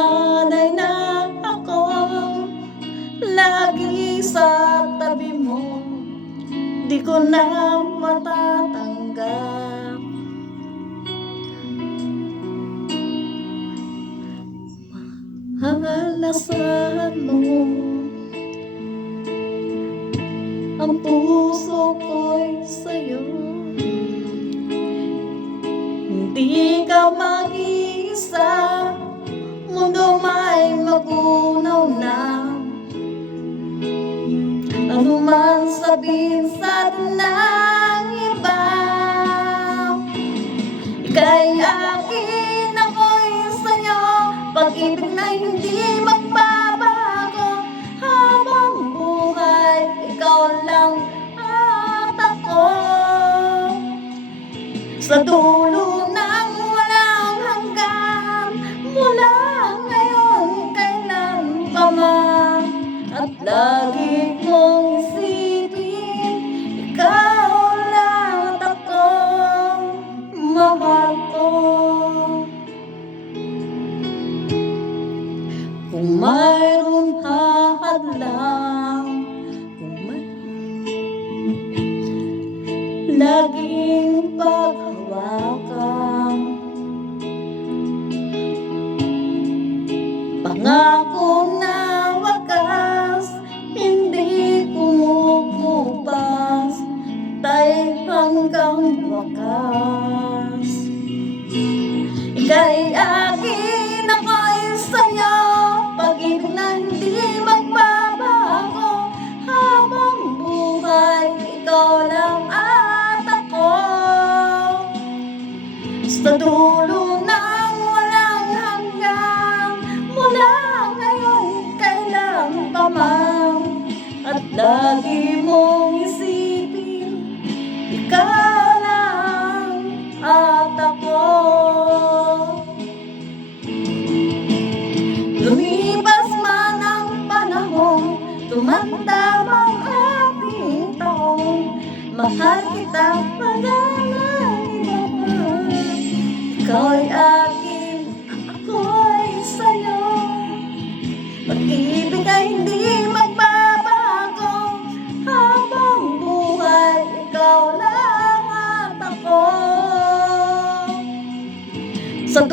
Sana'y na ako lagi sa tabi mo, di ko na matatanggap. Mahalasan mo ang puso ko'y sa'yo. Hindi ka mag-iisa, mundo may magunaw na. Ano man sabihin sa atin ng iba, ika'y akin, ako'y sa'yo. Pag-ibig na hindi magbabago, habang buhay ikaw lang at ako. Sa dulo ng walang hanggan, mula ngayon kailan pa man, at lagi kong isipin, ikaw lang at ako, mahal ko. Kung mayroong hahadlang, laging paghawakan. Pangako na wakas, hindi kumukupas, tayo hanggang wakas. Ika'y akin, ako'y sa'yo. Pag-ibig na hindi magbabago, habang buhay ikaw lang at ako. Sa dulo ng walang hanggan, mula ngayon kailan pa man, at lagi mong isipin, ikaw lang at ako. Lumipas man ang panahon, tumanda ang ating taon, mahal kita panalangin ako. Ika'y akin, ako'y sa'yo. Pag-ibig ay hindi magbabago, habang buhay ikaw lang at ako. Sa